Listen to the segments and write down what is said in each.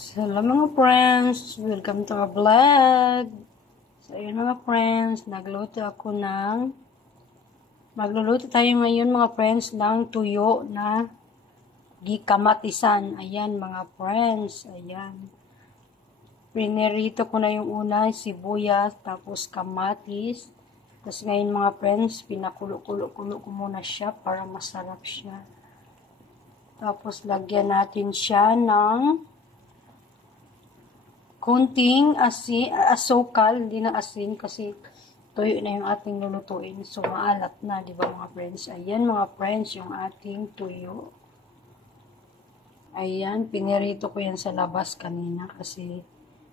Hello mga friends, welcome to our vlog. So ayun mga friends, magluluto tayo ngayon mga friends ng tuyo na gikamatisan. Ayan mga friends, ayan. Pinerito ko na yung una, sibuyas, tapos kamatis. Tapos ngayon mga friends, pinakulo-kulo ko muna siya para masarap siya. Tapos lagyan natin siya ng kunting asukal, hindi na asin kasi tuyo na yung ating lulutuin. So, maalat na, di ba mga friends? Ayan mga friends, yung ating tuyo. Ayan, pinirito ko yan sa labas kanina kasi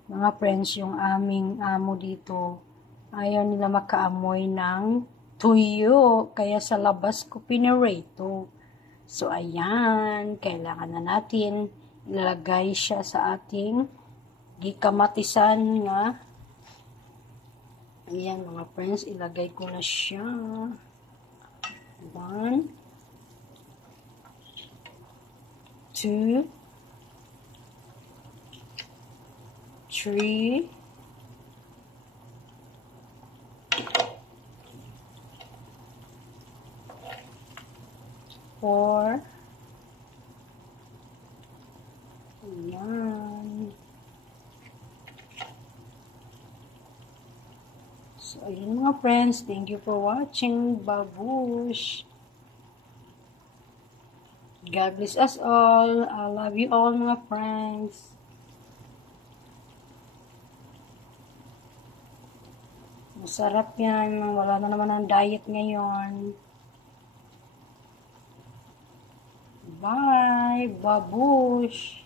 mga friends, yung aming amo dito, ayaw nila makaamoy ng tuyo. Kaya sa labas ko pinirito. So, ayan, kailangan na natin ilagay siya sa ating gikamatisan nga. Ayan mga friends, ilagay ko na siya. 1, 2, 3, 4. Ayan. So, ayun mga friends. Thank you for watching. Babush. God bless us all. I love you all mga friends. Masarap yan. Wala na naman ang diet ngayon. Bye. Babush.